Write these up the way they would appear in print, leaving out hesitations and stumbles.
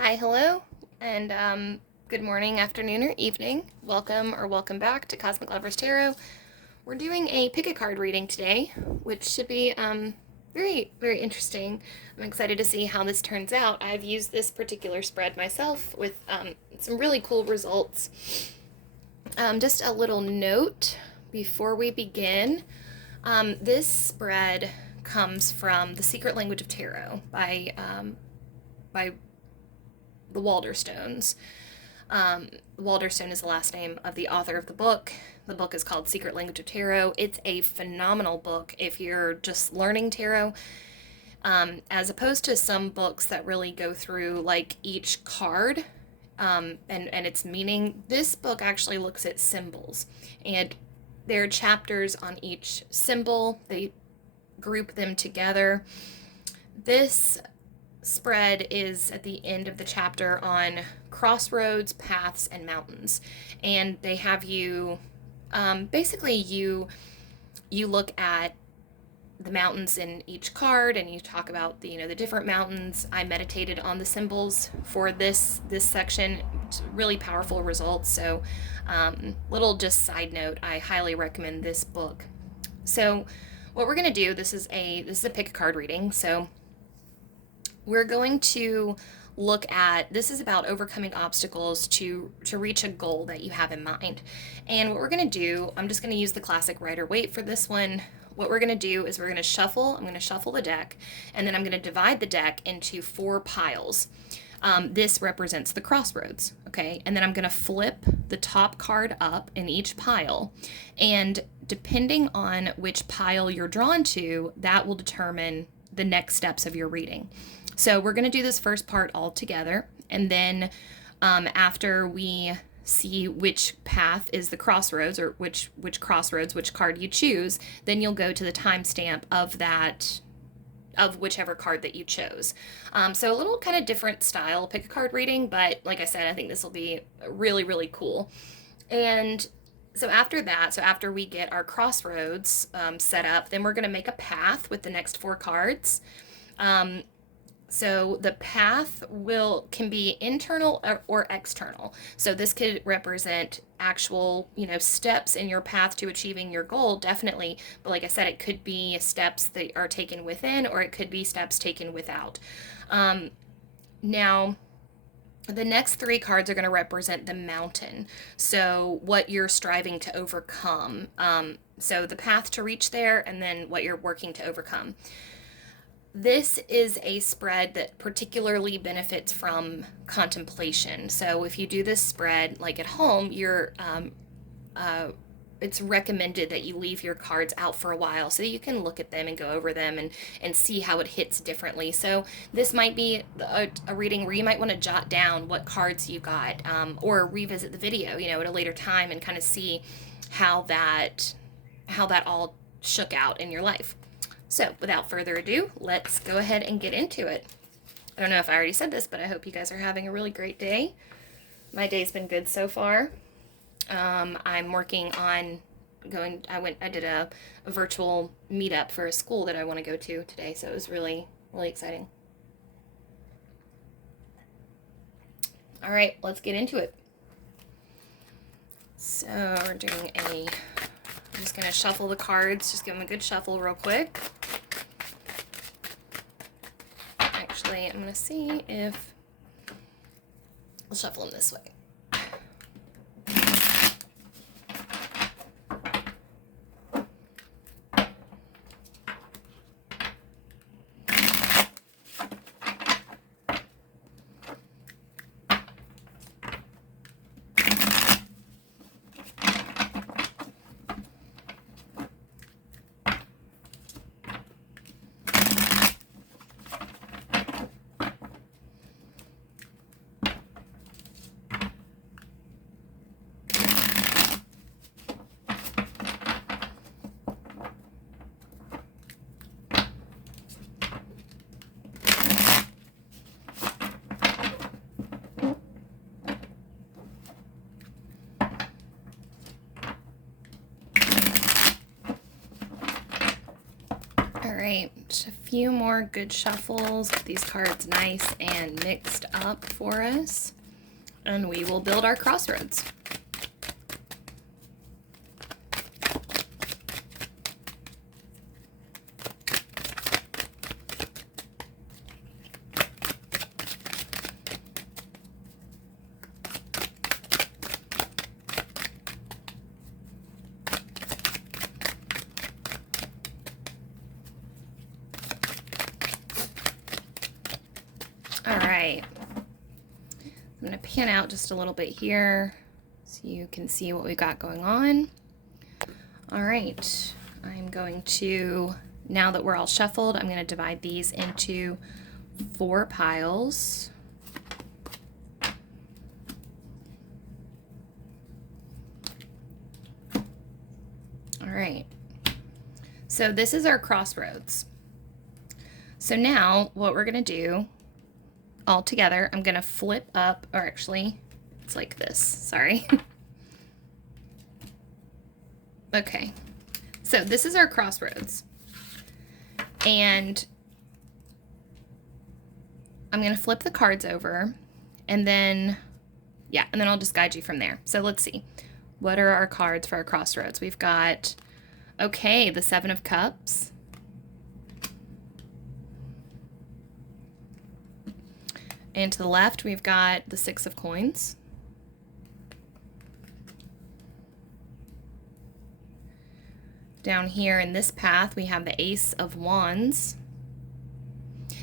Hi, hello, and good morning, afternoon, or evening. Welcome or welcome back to Cosmic Lovers Tarot. We're doing a pick a card reading today, which should be very, very interesting. I'm excited to see how this turns out. I've used this particular spread myself with some really cool results. Just a little note before we begin. This spread comes from The Secret Language of Tarot by the Walderstones. Walderstone is the last name of the author of the book. The book is called Secret Language of Tarot. It's a phenomenal book if you're just learning tarot, as opposed to some books that really go through like each card and its meaning. This book actually looks at symbols, and there are chapters on each symbol. They group them together. This spread is at the end of the chapter on crossroads, paths, and mountains, and they have you basically you look at the mountains in each card, and you talk about the different mountains. I meditated on the symbols for this section. It's really powerful results. So little just side note, I highly recommend this book. So what we're going to do, this is a pick a card reading. So we're going to look at, this is about overcoming obstacles to reach a goal that you have in mind. And what we're going to do, I'm just going to use the classic Rider-Waite for this one. What we're going to do is we're going to shuffle, I'm going to shuffle the deck, and then I'm going to divide the deck into 4 piles. This represents the crossroads, okay? And then I'm going to flip the top card up in each pile, and depending on which pile you're drawn to, that will determine the next steps of your reading. So we're going to do this first part all together, and then after we see which path is the crossroads, or which crossroads, which card you choose, then you'll go to the timestamp of whichever card that you chose. So a little kind of different style pick a card reading, but like I said, I think this will be really, really cool. And so after that, after we get our crossroads set up, then we're going to make a path with the next 4 cards. So the path can be internal or external. So this could represent actual, steps in your path to achieving your goal, definitely. But like I said, it could be steps that are taken within, or it could be steps taken without. Now, the next 3 cards are going to represent the mountain. So what you're striving to overcome. So the path to reach there, and then what you're working to overcome. This is a spread that particularly benefits from contemplation. So if you do this spread like at home, it's recommended that you leave your cards out for a while so that you can look at them and go over them and see how it hits differently. So this might be a reading where you might want to jot down what cards you got, or revisit the video, at a later time, and kind of see how that all shook out in your life. So without further ado, let's go ahead and get into it. I don't know if I already said this, but I hope you guys are having a really great day. My day's been good so far. I'm working on I did a virtual meetup for a school that I want to go to today, so it was really, really exciting. All right, let's get into it. So we're doing I'm just going to shuffle the cards, just give them a good shuffle real quick. Actually, I'm going to see if I'll shuffle them this way. All right, right, a few more good shuffles. Get these cards nice and mixed up for us, and we will build our crossroads. All right, I'm going to pan out just a little bit here so you can see what we've got going on. All right, I'm going to, now that we're all shuffled, I'm going to divide these into 4 piles. All right, so this is our crossroads. So now what we're going to do all together, I'm going to flip up, or actually it's like this, sorry. Okay, so this is our crossroads, and I'm going to flip the cards over, and then, yeah, and then I'll just guide you from there. So let's see, what are our cards for our crossroads? We've got, okay, the 7 of Cups, and to the left we've got the 6 of Coins, down here in this path we have the Ace of Wands.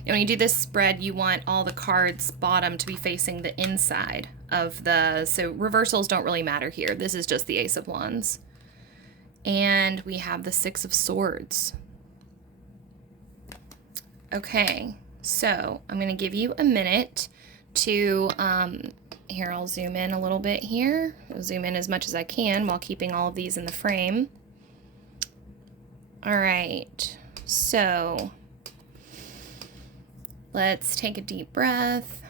And when you do this spread, you want all the cards bottom to be facing the inside of the, so reversals don't really matter here. This is just the Ace of Wands. And we have the 6 of Swords. Okay, so I'm going to give you a minute to, here I'll zoom in a little bit here. I'll zoom in as much as I can while keeping all of these in the frame. All right, so let's take a deep breath.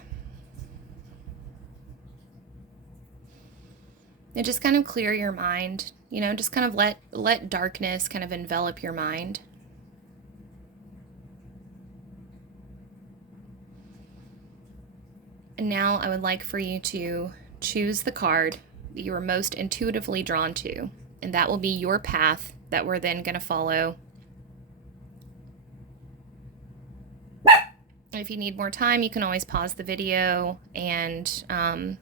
And just kind of clear your mind, you know, just kind of let darkness kind of envelop your mind. And now I would like for you to choose the card that you are most intuitively drawn to, and that will be your path that we're then going to follow. If you need more time, you can always pause the video, and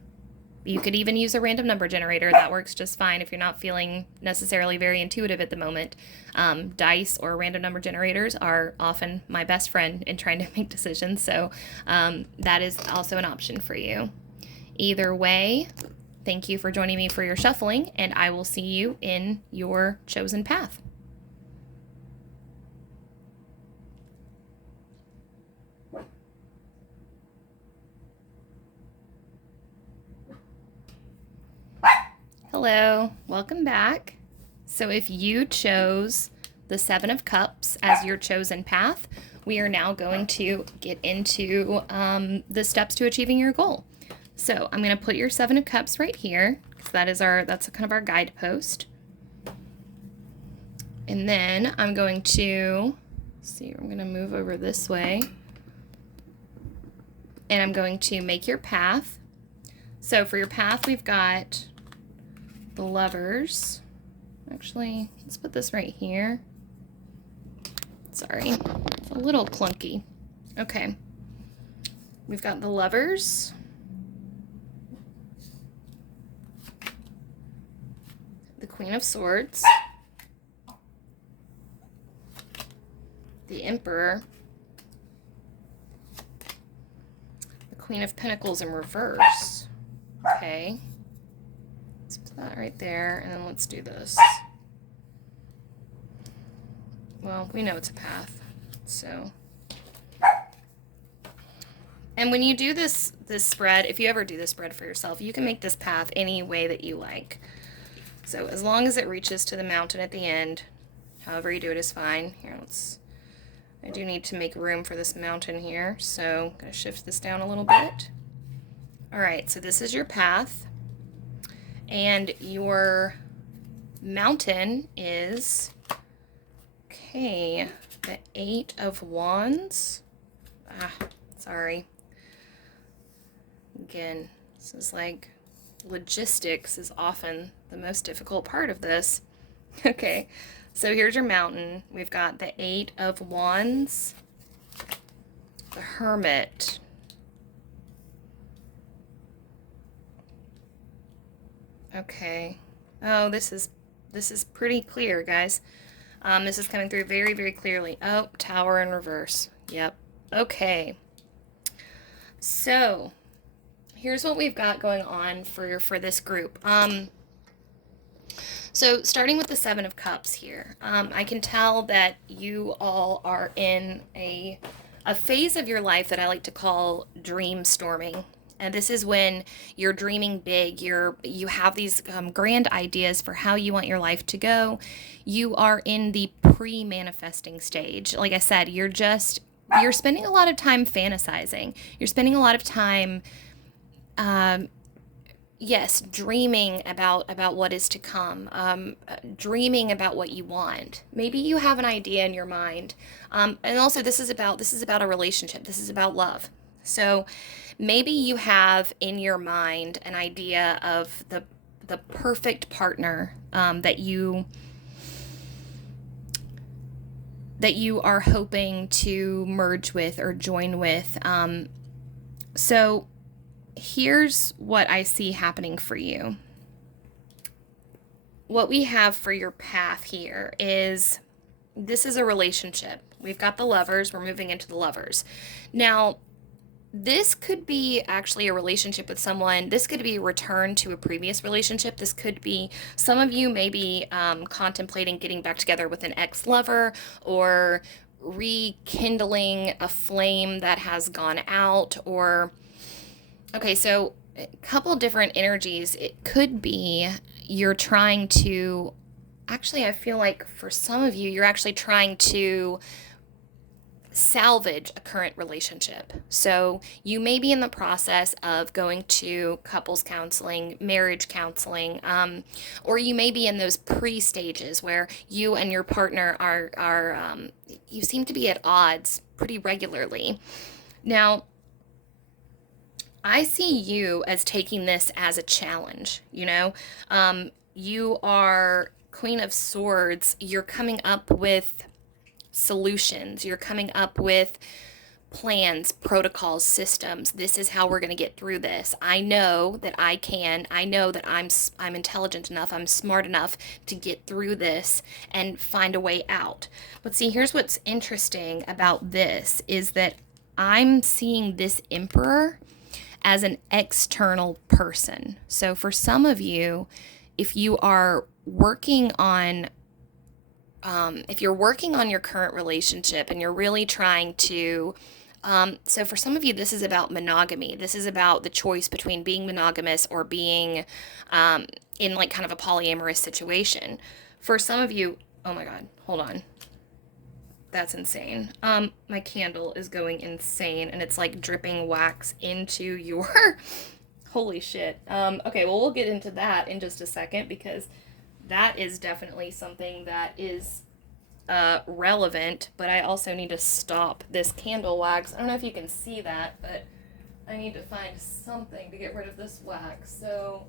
you could even use a random number generator. That works just fine if you're not feeling necessarily very intuitive at the moment. Dice or random number generators are often my best friend in trying to make decisions, so that is also an option for you. Either way, thank you for joining me for your shuffling, and I will see you in your chosen path. Hello, welcome back. So if you chose the 7 of Cups as your chosen path, we are now going to get into the steps to achieving your goal. So I'm going to put your 7 of Cups right here, because that's kind of our guidepost. And then I'm going to, I'm going to move over this way, and I'm going to make your path. So for your path, we've got the Lovers. Actually, let's put this right here. Sorry, it's a little clunky. Okay, we've got the Lovers, the Queen of Swords, the Emperor, the Queen of Pentacles in reverse. Okay, let's put that right there, and then let's do this. Well, we know it's a path, so. And when you do this spread, if you ever do this spread for yourself, you can make this path any way that you like. So as long as it reaches to the mountain at the end, however you do it is fine. Here, I do need to make room for this mountain here, so I'm gonna shift this down a little bit. All right, so this is your path, and your mountain is, okay, the Eight of Wands. Sorry. Again, this is like logistics is often the most difficult part of this. Okay, so here's your mountain. We've got the Eight of Wands, the Hermit, okay. Oh, this is pretty clear, guys. This is coming through very, very clearly. Oh, Tower in reverse. Yep. Okay. So, here's what we've got going on for this group. So starting with the Seven of Cups here, I can tell that you all are in a phase of your life that I like to call dream storming. And this is when you're dreaming big, you have these grand ideas for how you want your life to go. You are in the pre-manifesting stage. Like I said, you're spending a lot of time fantasizing. You're spending a lot of time yes, dreaming about what is to come, dreaming about what you want. Maybe you have an idea in your mind, and also this is about a relationship. This is about love. So maybe you have in your mind an idea of the perfect partner that you are hoping to merge with or join with. So here's what I see happening for you. What we have for your path here is, this is a relationship. We've got the Lovers. We're moving into the Lovers. Now, this could be actually a relationship with someone. This could be a return to a previous relationship. This could be, some of you may be contemplating getting back together with an ex-lover, or rekindling a flame that has gone out, or okay, so a couple different energies. It could be you're trying to, actually, I feel like for some of you, you're actually trying to salvage a current relationship. So you may be in the process of going to couples counseling, marriage counseling, or you may be in those pre-stages where you and your partner are you seem to be at odds pretty regularly. Now, I see you as taking this as a challenge, you know? You are Queen of Swords. You're coming up with solutions. You're coming up with plans, protocols, systems. This is how we're going to get through this. I know that I can. I know that I'm intelligent enough. I'm smart enough to get through this and find a way out. But see, here's what's interesting about this is that I'm seeing this Emperor as an external person. So for some of you, if you are working on your current relationship and you're really trying to, so for some of you, this is about monogamy. This is about the choice between being monogamous or being in like kind of a polyamorous situation. For some of you, oh my God, hold on. That's insane. My candle is going insane and it's like dripping wax into your, holy shit. Okay, well, we'll get into that in just a second because that is definitely something that is relevant, but I also need to stop this candle wax. I don't know if you can see that, but I need to find something to get rid of this wax. So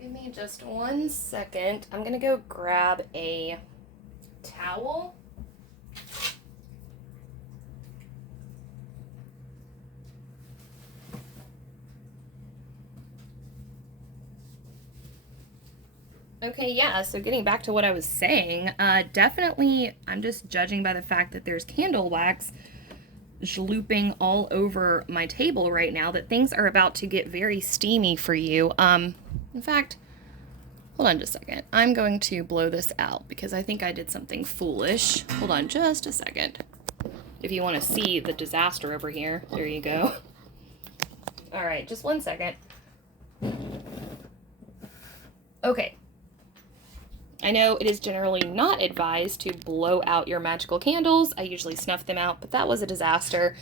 give me just 1 second. I'm gonna go grab a towel. Okay, yeah, so getting back to what I was saying, definitely I'm just judging by the fact that there's candle wax looping all over my table right now that things are about to get very steamy for you. In fact, hold on just a second. I'm going to blow this out because I think I did something foolish. Hold on just a second. If you want to see the disaster over here, there you go. All right, just 1 second. Okay. I know it is generally not advised to blow out your magical candles. I usually snuff them out, but that was a disaster.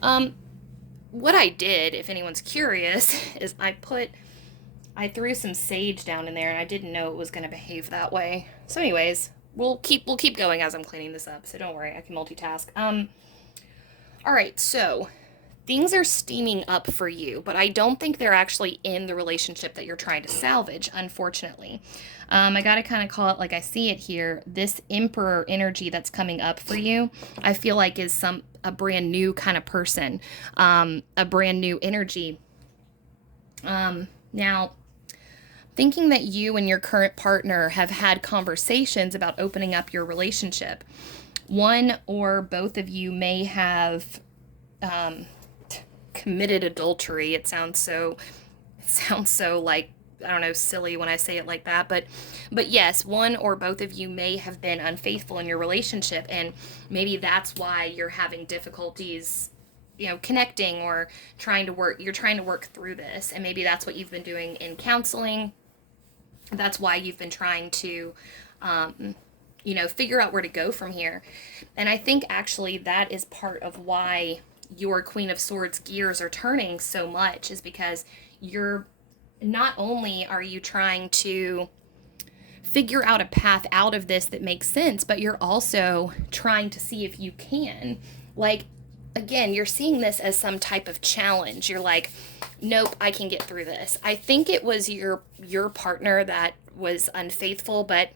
What I did, if anyone's curious, is I threw some sage down in there and I didn't know it was going to behave that way. So anyways, we'll keep going as I'm cleaning this up, so don't worry, I can multitask. All right, so things are steaming up for you, but I don't think they're actually in the relationship that you're trying to salvage, unfortunately. I got to kind of call it like I see it here. This Emperor energy that's coming up for you, I feel like is a brand new kind of person, a brand new energy. Now, thinking that you and your current partner have had conversations about opening up your relationship. One or both of you may have committed adultery. It sounds so like, I don't know, silly when I say it like that, but yes, one or both of you may have been unfaithful in your relationship, and maybe that's why you're having difficulties, connecting or you're trying to work through this, and maybe that's what you've been doing in counseling. That's why you've been trying to figure out where to go from here. And I think actually that is part of why your Queen of Swords gears are turning so much, is because you're not only are you trying to figure out a path out of this that makes sense, but you're also trying to see if you can, like, again, you're seeing this as some type of challenge. You're like, nope, I can get through this. I think it was your partner that was unfaithful, but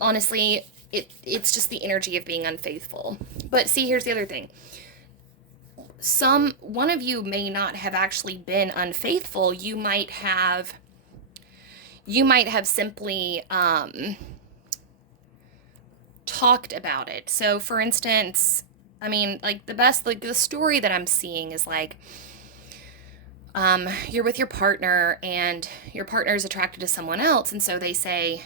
honestly, it's just the energy of being unfaithful. But see, here's the other thing. One of you may not have actually been unfaithful. You might have simply talked about it. So for instance, I mean, like the story that I'm seeing is like, you're with your partner and your partner is attracted to someone else. And so they say,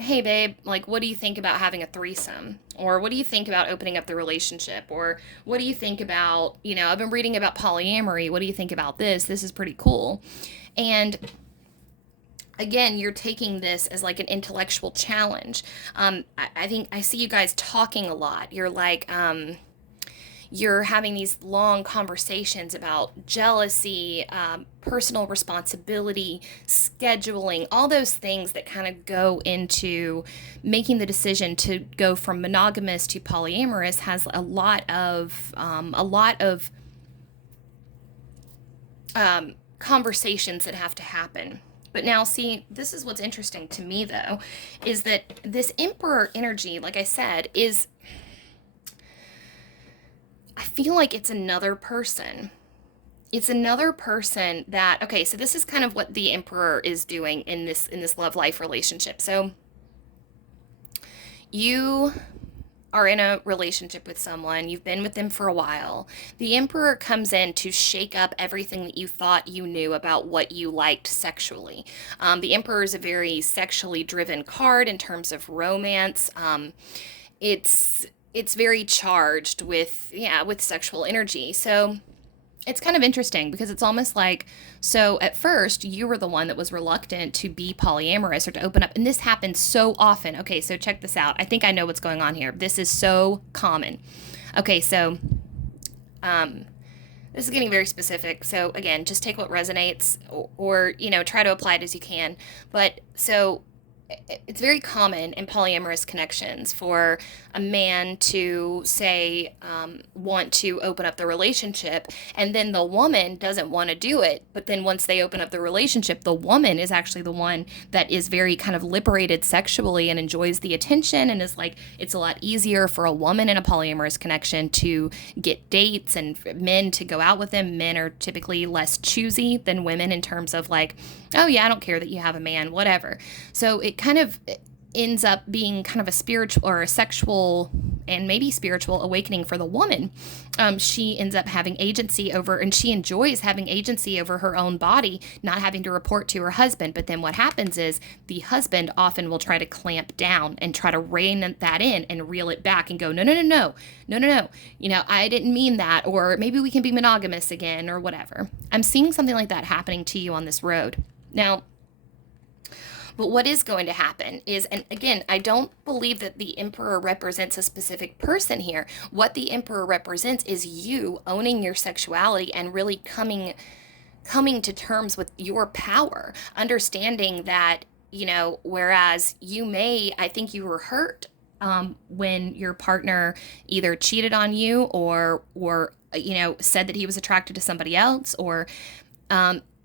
hey babe, like, what do you think about having a threesome? Or what do you think about opening up the relationship? Or what do you think about, I've been reading about polyamory. What do you think about this? This is pretty cool. And again, you're taking this as like an intellectual challenge. I think I see you guys talking a lot. You're like, you're having these long conversations about jealousy, personal responsibility, scheduling, all those things that kind of go into making the decision to go from monogamous to polyamorous. Has a lot of conversations that have to happen. But now, see, this is what's interesting to me, though, is that this Emperor energy, like I said, I feel like it's another person. It's another person that, okay, so this is kind of what the Emperor is doing in this love life relationship. So you are in a relationship with someone, you've been with them for a while. The Emperor comes in to shake up everything that you thought you knew about what you liked sexually. The Emperor is a very sexually driven card in terms of romance. It's very charged with sexual energy. So it's kind of interesting because it's almost like, so at first you were the one that was reluctant to be polyamorous or to open up. And this happens so often. Okay, so check this out. I think I know what's going on here. This is so common. Okay, so this is getting very specific. So again, just take what resonates or try to apply it as you can. But so it's very common in polyamorous connections for a man to say, want to open up the relationship, and then the woman doesn't want to do it. But then once they open up the relationship, the woman is actually the one that is very kind of liberated sexually and enjoys the attention, and is like, it's a lot easier for a woman in a polyamorous connection to get dates and men to go out with them. Men are typically less choosy than women in terms of like, oh yeah, I don't care that you have a man, whatever. So it kind of ends up being kind of a spiritual or a sexual and maybe spiritual awakening for the woman. She ends up having agency over, and she enjoys having agency over her own body, not having to report to her husband. But then what happens is the husband often will try to clamp down and try to rein that in and reel it back and go, no, I didn't mean that, or maybe we can be monogamous again or whatever. I'm seeing something like that happening to you on this road. Now, but what is going to happen is, and again, I don't believe that the Emperor represents a specific person here. What the Emperor represents is you owning your sexuality and really coming to terms with your power, understanding that whereas I think you were hurt when your partner either cheated on you or said that he was attracted to somebody else or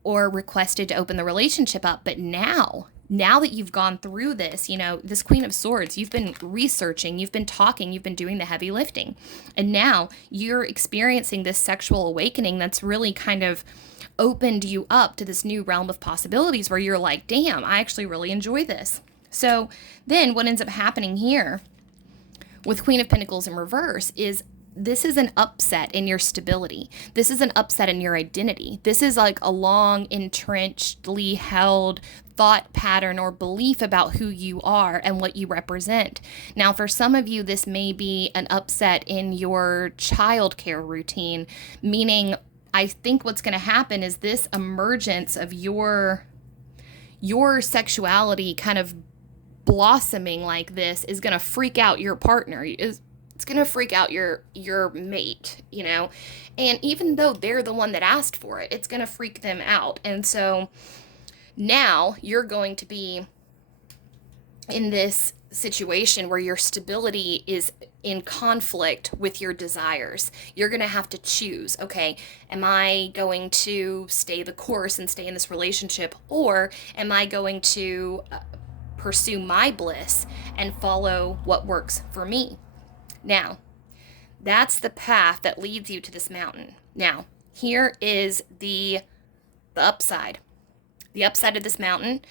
requested to open the relationship up. But now that you've gone through this, this Queen of Swords, you've been researching, you've been talking, you've been doing the heavy lifting. And now you're experiencing this sexual awakening that's really kind of opened you up to this new realm of possibilities where you're like, damn, I actually really enjoy this. So then what ends up happening here with Queen of Pentacles in reverse is this is an upset in your stability. This is an upset in your identity. This is like a long, entrenchedly held thought pattern or belief about who you are and what you represent. Now, for some of you, this may be an upset in your childcare routine, meaning I think what's going to happen is this emergence of your sexuality kind of blossoming like this is going to freak out your partner. It's going to freak out your mate, and even though they're the one that asked for it, it's going to freak them out. And so now you're going to be in this situation where your stability is in conflict with your desires. You're going to have to choose, okay, am I going to stay the course and stay in this relationship, or am I going to pursue my bliss and follow what works for me? Now, that's the path that leads you to this mountain. Now, here is the upside. The upside of this mountain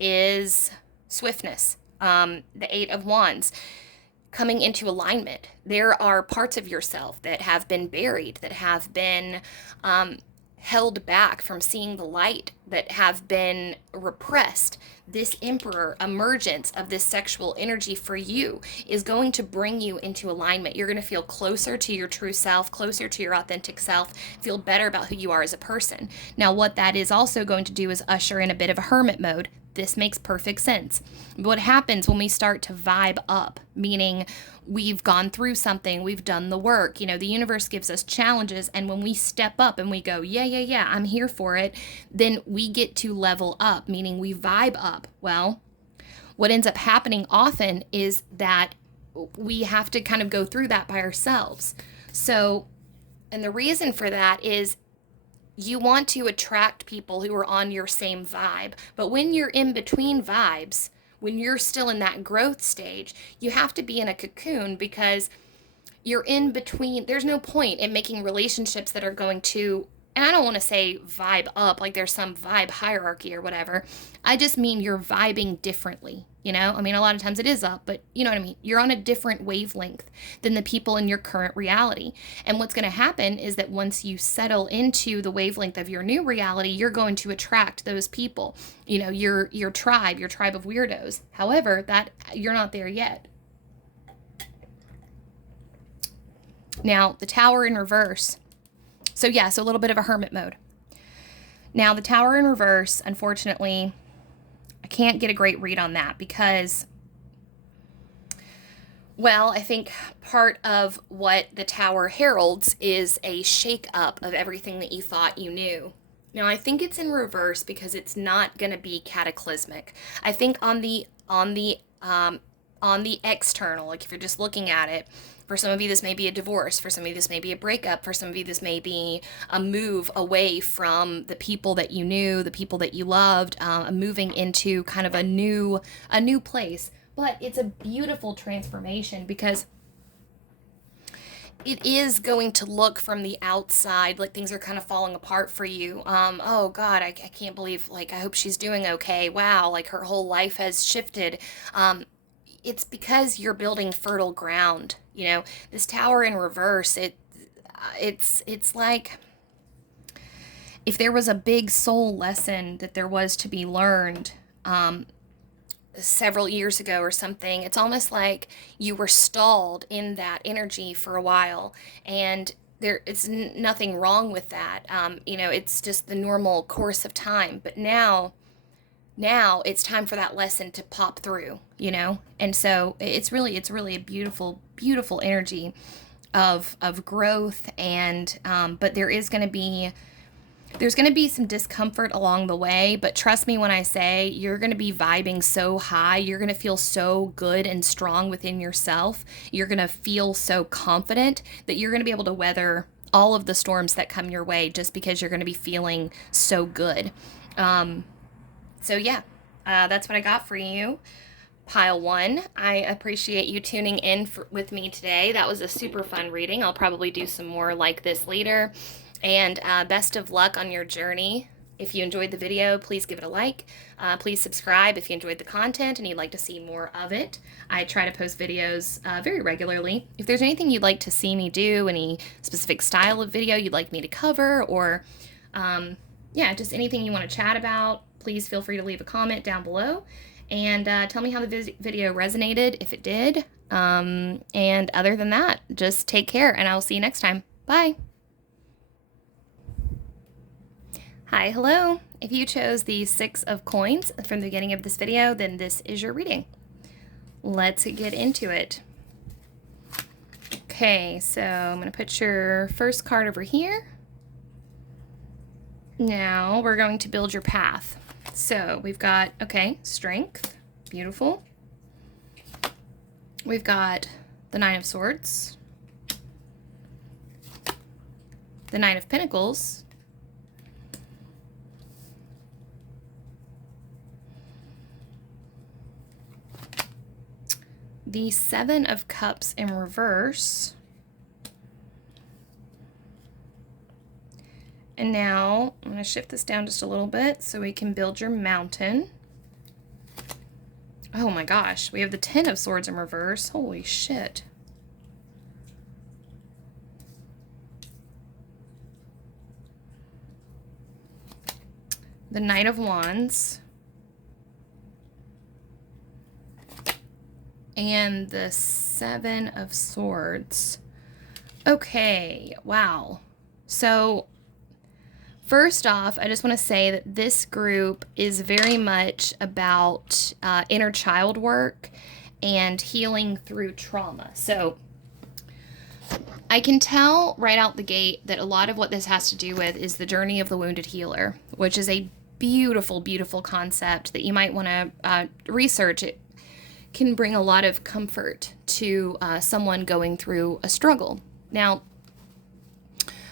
is swiftness. The Eight of Wands, coming into alignment. There are parts of yourself that have been buried, that have been held back from seeing the light, that have been repressed. This Emperor emergence of this sexual energy for you is going to bring you into alignment. You're going to feel closer to your true self, closer to your authentic self, feel better about who you are as a person. Now, what that is also going to do is usher in a bit of a hermit mode. This makes perfect sense. What happens when we start to vibe up, meaning we've gone through something, we've done the work, the universe gives us challenges, and when we step up and we go, yeah, I'm here for it, then we get to level up, meaning we vibe up. Well, what ends up happening often is that we have to kind of go through that by ourselves. So, and the reason for that is you want to attract people who are on your same vibe. But when you're in between vibes, when you're still in that growth stage, you have to be in a cocoon because you're in between. There's no point in making relationships that are going to, and I don't want to say vibe up, like there's some vibe hierarchy or whatever. I just mean you're vibing differently. I mean, a lot of times it is up, but you know what I mean? You're on a different wavelength than the people in your current reality. And what's going to happen is that once you settle into the wavelength of your new reality, you're going to attract those people, your tribe of weirdos. However, that you're not there yet. Now, the Tower in reverse. So a little bit of a hermit mode. Now, the Tower in reverse, unfortunately, I can't get a great read on that because, well, I think part of what the Tower heralds is a shake-up of everything that you thought you knew. Now, I think it's in reverse because it's not going to be cataclysmic. I think on the external, like if you're just looking at it, for some of you, this may be a divorce. For some of you, this may be a breakup. For some of you, this may be a move away from the people that you knew, the people that you loved, moving into kind of a new place. But it's a beautiful transformation because it is going to look from the outside like things are kind of falling apart for you. Oh God, I can't believe, I hope she's doing okay. Wow, her whole life has shifted. It's because you're building fertile ground. This Tower in reverse, it's like if there was a big soul lesson that there was to be learned several years ago or something, it's almost like you were stalled in that energy for a while, and it's nothing wrong with that. It's just the normal course of time. But now it's time for that lesson to pop through, and so it's really a beautiful energy of growth. And but there is going to be There's going to be some discomfort along the way, but trust me when I say you're going to be vibing so high. You're going to feel so good and strong within yourself. You're going to feel so confident that you're going to be able to weather all of the storms that come your way just because you're going to be feeling so good. So yeah, that's what I got for you. Pile 1. I appreciate you tuning in with me today. That was a super fun reading. I'll probably do some more like this later. And best of luck on your journey. If you enjoyed the video, please give it a like. Please subscribe if you enjoyed the content and you'd like to see more of it. I try to post videos very regularly. If there's anything you'd like to see me do, any specific style of video you'd like me to cover, or yeah, just anything you want to chat about, please feel free to leave a comment down below. And tell me how the video resonated, if it did. And other than that, just take care, and I'll see you next time. Bye. Hi, hello. If you chose the 6 of coins from the beginning of this video, then this is your reading. Let's get into it. Okay, so I'm going to put your first card over here. Now we're going to build your path. So we've got, okay, strength, beautiful. We've got the 9 of Swords, the 9 of Pentacles, the 7 of Cups in reverse, and now I'm going to shift this down just a little bit so we can build your mountain. Oh my gosh, we have the 10 of Swords in reverse. Holy shit. The Knight of Wands. And the 7 of Swords. Okay, wow. So first off, I just want to say that this group is very much about inner child work and healing through trauma. So I can tell right out the gate that a lot of what this has to do with is the journey of the wounded healer, which is a beautiful, beautiful concept that you might want to research. It can bring a lot of comfort to someone going through a struggle. Now,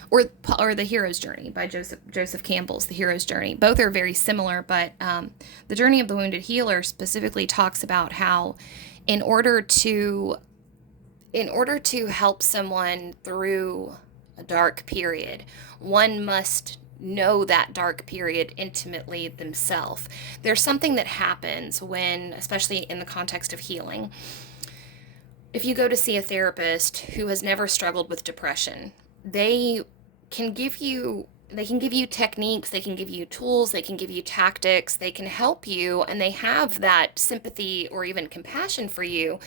or The Hero's Journey by Joseph Campbell's The Hero's Journey. Both are very similar, but the Journey of the Wounded Healer specifically talks about how in order to help someone through a dark period, one must know that dark period intimately themselves. There's something that happens when, especially in the context of healing, if you go to see a therapist who has never struggled with depression, they can give you techniques, they can give you tools, they can give you tactics, they can help you, and they have that sympathy or even compassion for you.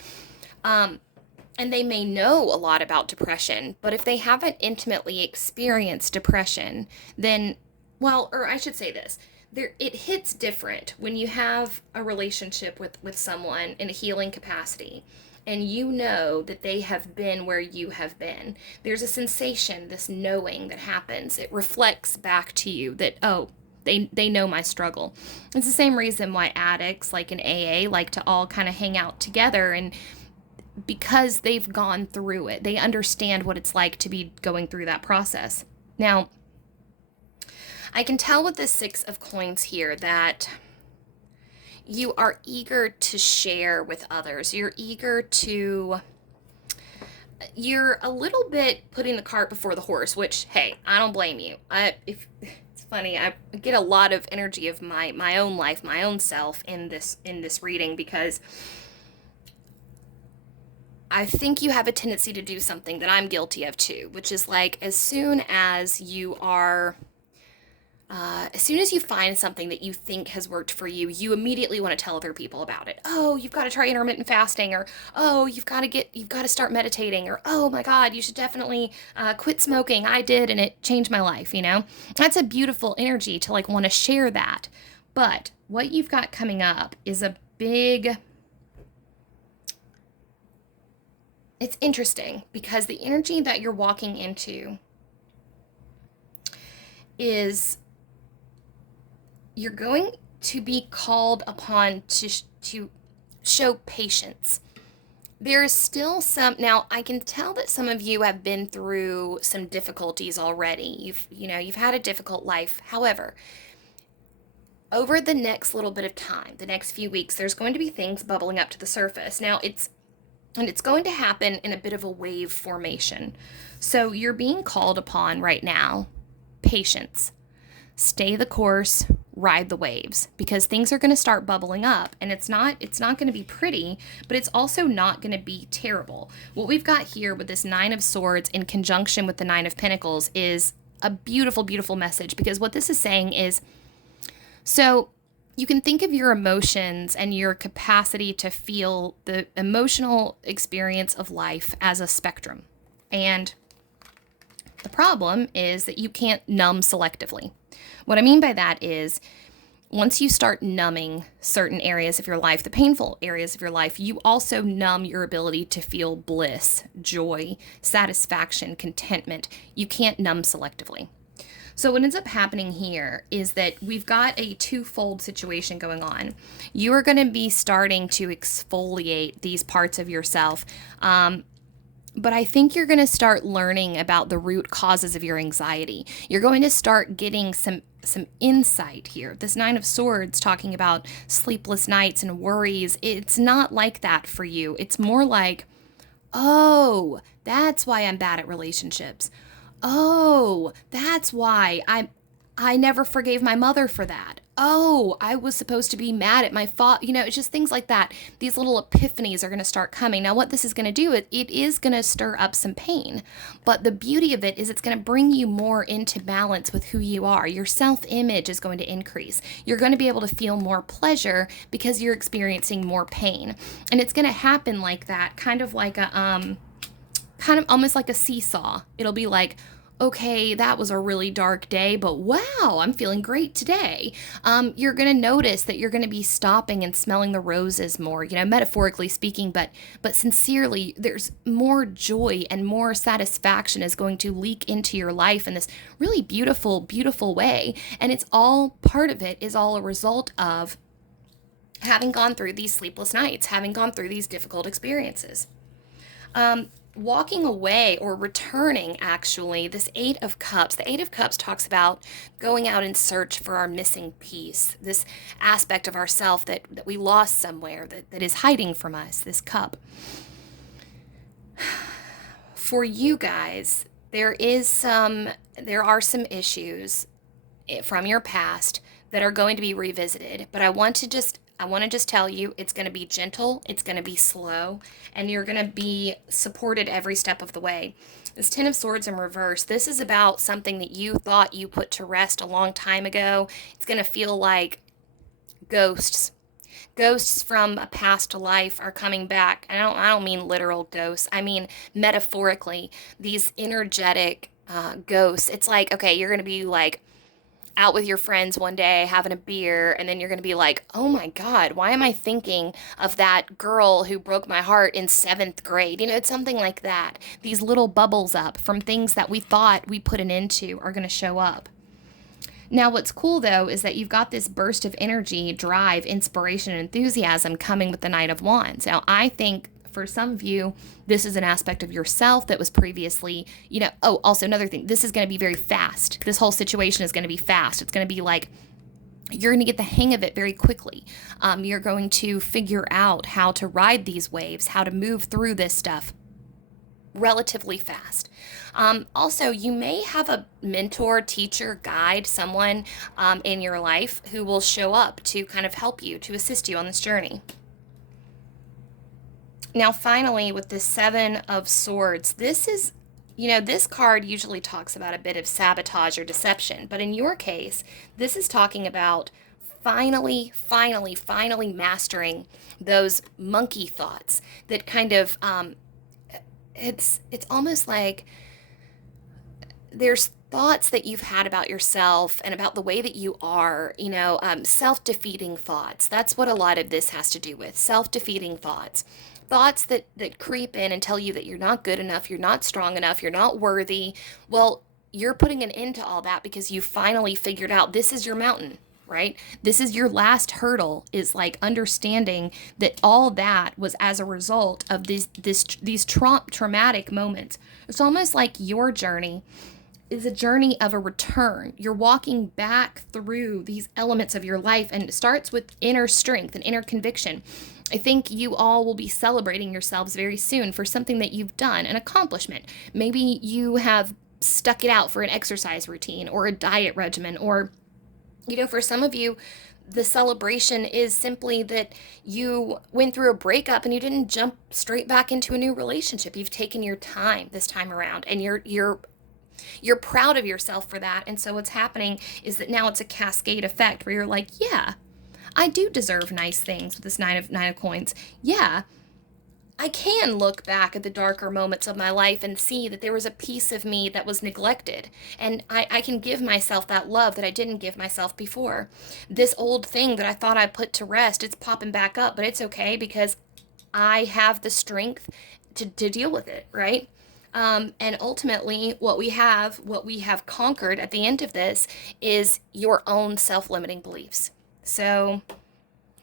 And they may know a lot about depression, but if they haven't intimately experienced depression, then, well, or I should say this, it hits different when you have a relationship with someone in a healing capacity, and you know that they have been where you have been. There's a sensation, this knowing that happens. It reflects back to you that, oh, they know my struggle. It's the same reason why addicts, like in AA, like to all kind of hang out together, and because they've gone through it. They understand what it's like to be going through that process. Now, I can tell with the 6 of coins here that you are eager to share with others. You're a little bit putting the cart before the horse, which, hey, I don't blame you. It's funny, I get a lot of energy of my own life, my own self in this reading, because I think you have a tendency to do something that I'm guilty of too, which is like, as soon as you find something that you think has worked for you, you immediately want to tell other people about it. Oh, you've got to try intermittent fasting, or oh, you've got to start meditating, or oh my God, you should definitely quit smoking. I did, and it changed my life. You know, that's a beautiful energy to like want to share that. But what you've got coming up is a big. It's interesting because the energy that you're walking into is you're going to be called upon to show patience. There is still some, now I can tell that some of you have been through some difficulties already. You've had a difficult life. However, over the next little bit of time, the next few weeks, there's going to be things bubbling up to the surface. Now, it's going to happen in a bit of a wave formation. So you're being called upon right now, patience. Stay the course, ride the waves, because things are going to start bubbling up, and it's not going to be pretty, but it's also not going to be terrible. What we've got here with this 9 of Swords in conjunction with the 9 of Pentacles is a beautiful, beautiful message, because what this is saying is, so you can think of your emotions and your capacity to feel the emotional experience of life as a spectrum. And the problem is that you can't numb selectively. What I mean by that is, once you start numbing certain areas of your life, the painful areas of your life, you also numb your ability to feel bliss, joy, satisfaction, contentment. You can't numb selectively. So what ends up happening here is that we've got a twofold situation going on. You are going to be starting to exfoliate these parts of yourself. But I think you're going to start learning about the root causes of your anxiety. You're going to start getting some insight here. This 9 of Swords talking about sleepless nights and worries. It's not like that for you. It's more like, oh, that's why I'm bad at relationships. Oh, that's why I never forgave my mother for that. Oh, I was supposed to be mad at my father. It's just things like that. These little epiphanies are going to start coming. Now, what this is going to do, it is going to stir up some pain. But the beauty of it is it's going to bring you more into balance with who you are. Your self-image is going to increase. You're going to be able to feel more pleasure because you're experiencing more pain. And it's going to happen like that, kind of almost like a seesaw. It'll be like, okay, that was a really dark day, but wow, I'm feeling great today. You're going to notice that you're going to be stopping and smelling the roses more, metaphorically speaking, but sincerely, there's more joy and more satisfaction is going to leak into your life in this really beautiful, beautiful way. And it's all, part of it is all a result of having gone through these sleepless nights, having gone through these difficult experiences. Walking away or returning, actually, this 8 of Cups. The 8 of Cups talks about going out in search for our missing piece, this aspect of ourself that we lost somewhere, that is hiding from us, this cup. For you guys, there are some issues from your past that are going to be revisited, but I want to just tell you, it's going to be gentle, it's going to be slow, and you're going to be supported every step of the way. This 10 of Swords in reverse, this is about something that you thought you put to rest a long time ago. It's going to feel like ghosts. Ghosts from a past life are coming back. I don't mean literal ghosts. I mean metaphorically, these energetic ghosts. It's like, okay, you're going to be like out with your friends one day having a beer, and then you're going to be like, oh my God, why am I thinking of that girl who broke my heart in 7th grade? It's something like that. These little bubbles up from things that we thought we put an end to are going to show up. Now, what's cool, though, is that you've got this burst of energy, drive, inspiration, and enthusiasm coming with the Knight of Wands. Now, I think for some of you, this is an aspect of yourself that was previously, also another thing, this is going to be very fast. This whole situation is going to be fast. It's going to be like, you're going to get the hang of it very quickly. You're going to figure out how to ride these waves, how to move through this stuff relatively fast. Also, you may have a mentor, teacher, guide, someone in your life who will show up to kind of help you, to assist you on this journey. Now, finally, with the 7 of Swords, this is, this card usually talks about a bit of sabotage or deception, but in your case, this is talking about finally mastering those monkey thoughts that kind of, it's almost like there's thoughts that you've had about yourself and about the way that you are, self-defeating thoughts. That's what a lot of this has to do with, self-defeating thoughts. Thoughts that creep in and tell you that you're not good enough, you're not strong enough, you're not worthy. Well, you're putting an end to all that because you finally figured out this is your mountain, right? This is your last hurdle, is like understanding that all that was as a result of these traumatic moments. It's almost like your journey is a journey of a return. You're walking back through these elements of your life, and it starts with inner strength and inner conviction. I think you all will be celebrating yourselves very soon for something that you've done, an accomplishment. Maybe you have stuck it out for an exercise routine or a diet regimen, or, for some of you, the celebration is simply that you went through a breakup and you didn't jump straight back into a new relationship. You've taken your time this time around, and you're proud of yourself for that. And so what's happening is that now it's a cascade effect where you're like, yeah, I do deserve nice things with this nine of coins. Yeah, I can look back at the darker moments of my life and see that there was a piece of me that was neglected. And I can give myself that love that I didn't give myself before. This old thing that I thought I put to rest, it's popping back up, but it's okay because I have the strength to deal with it, right? And ultimately, what we have conquered at the end of this is your own self-limiting beliefs. So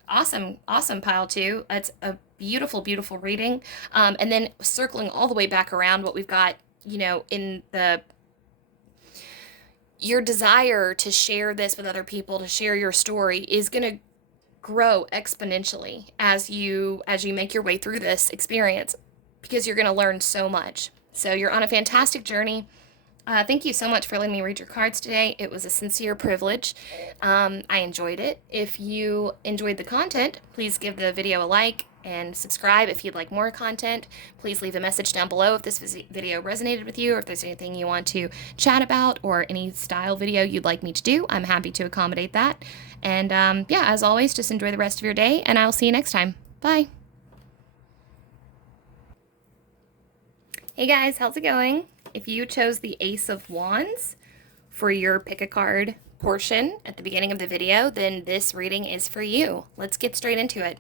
awesome, pile two. It's a beautiful, beautiful reading. And then circling all the way back around, what we've got, in your desire to share this with other people, to share your story, is going to grow exponentially as you make your way through this experience, because you're going to learn so much. So you're on a fantastic journey. Thank you so much for letting me read your cards today. It was a sincere privilege. I enjoyed it. If you enjoyed the content, please give the video a like and subscribe. If you'd like more content, please leave a message down below if this video resonated with you, or if there's anything you want to chat about, or any style video you'd like me to do. I'm happy to accommodate that. And as always, just enjoy the rest of your day, and I'll see you next time. Bye. Hey guys, how's it going? If you chose the Ace of Wands for your pick a card portion at the beginning of the video, then this reading is for you. Let's get straight into it.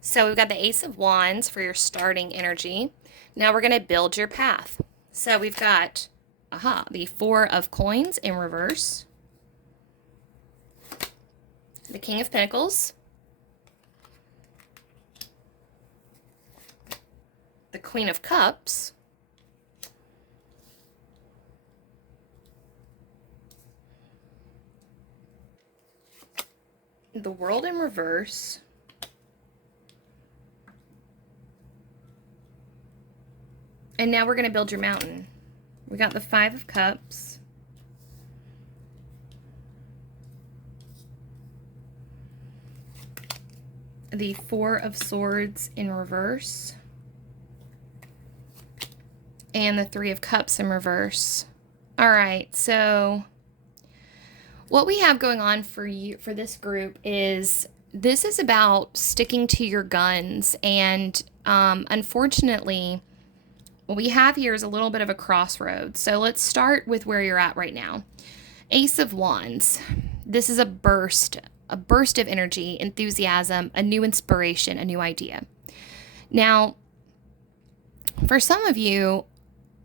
So we've got the Ace of Wands for your starting energy. Now we're going to build your path. So we've got, the Four of Coins in reverse, the King of Pentacles, the Queen of Cups, the World in reverse, and now we're going to build your mountain. We got the Five of Cups, the Four of Swords in reverse, and the Three of Cups in reverse. All right, so what we have going on for this group is, this is about sticking to your guns, and unfortunately, what we have here is a little bit of a crossroads. So let's start with where you're at right now. Ace of Wands. This is a burst of energy, enthusiasm, a new inspiration, a new idea. Now, for some of you,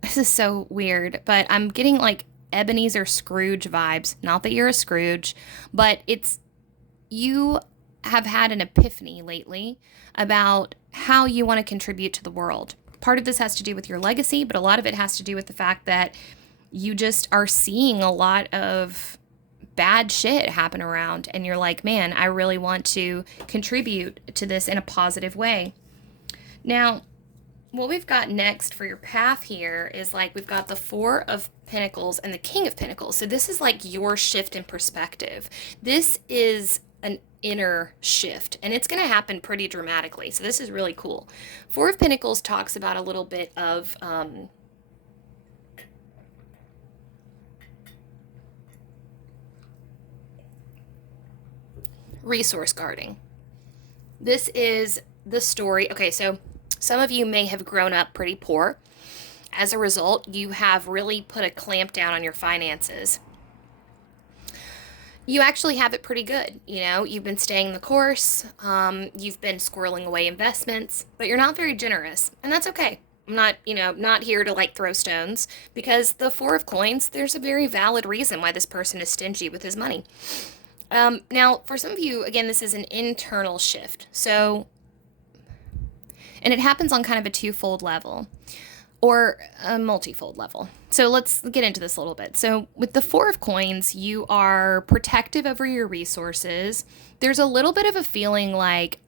this is so weird, but I'm getting like Ebenezer Scrooge vibes. Not that you're a Scrooge, but you have had an epiphany lately about how you want to contribute to the world. Part of this has to do with your legacy, but a lot of it has to do with the fact that you just are seeing a lot of bad shit happen around, and you're like, man, I really want to contribute to this in a positive way. Now, what we've got next for your path here is, like, we've got the Four of Pentacles and the King of Pentacles. So this is like your shift in perspective. This is an inner shift, and it's going to happen pretty dramatically. So this is really cool. Four of Pentacles talks about a little bit of resource guarding. This is the story. Okay, so some of you may have grown up pretty poor. As a result, you have really put a clamp down on your finances. You actually have it pretty good. You've been staying the course. You've been squirreling away investments, but you're not very generous, and that's okay. I'm not here to like throw stones, because the Four of Coins, there's a very valid reason why this person is stingy with his money. Now, for some of you, again, this is an internal shift. So, and it happens on kind of a twofold level or a multifold level. So let's get into this a little bit. So with the Four of Coins, you are protective over your resources. There's a little bit of a feeling like,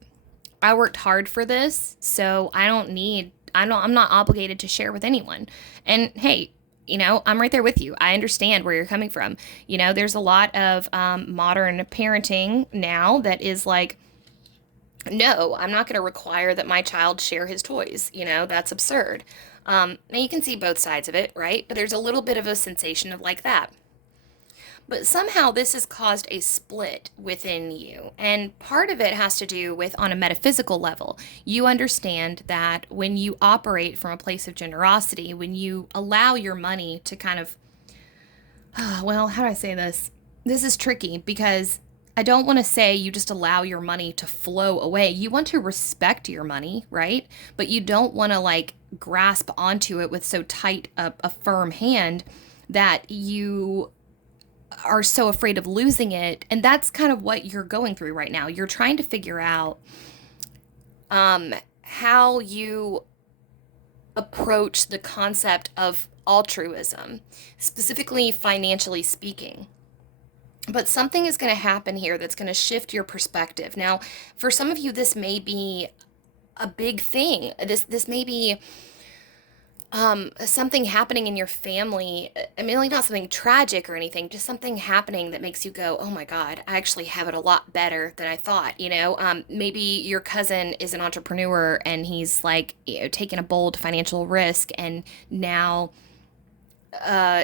I worked hard for this, so I'm not obligated to share with anyone. And hey, I'm right there with you. I understand where you're coming from. There's a lot of modern parenting now that is like, no, I'm not going to require that my child share his toys. That's absurd. Now you can see both sides of it, right? But there's a little bit of a sensation of like that. But somehow this has caused a split within you. And part of it has to do with, on a metaphysical level, you understand that when you operate from a place of generosity, when you allow your money to kind of, well, how do I say this? This is tricky because I don't want to say you just allow your money to flow away. You want to respect your money, right? But you don't want to like grasp onto it with so tight a firm hand that you are so afraid of losing it. And that's kind of what you're going through right now. You're trying to figure out how you approach the concept of altruism, specifically financially speaking. But something is going to happen here that's going to shift your perspective. Now, for some of you, this may be a big thing. This may be something happening in your family. I mean, like not something tragic or anything, just something happening that makes you go, oh my God, I actually have it a lot better than I thought. Maybe your cousin is an entrepreneur and he's like, taking a bold financial risk, and now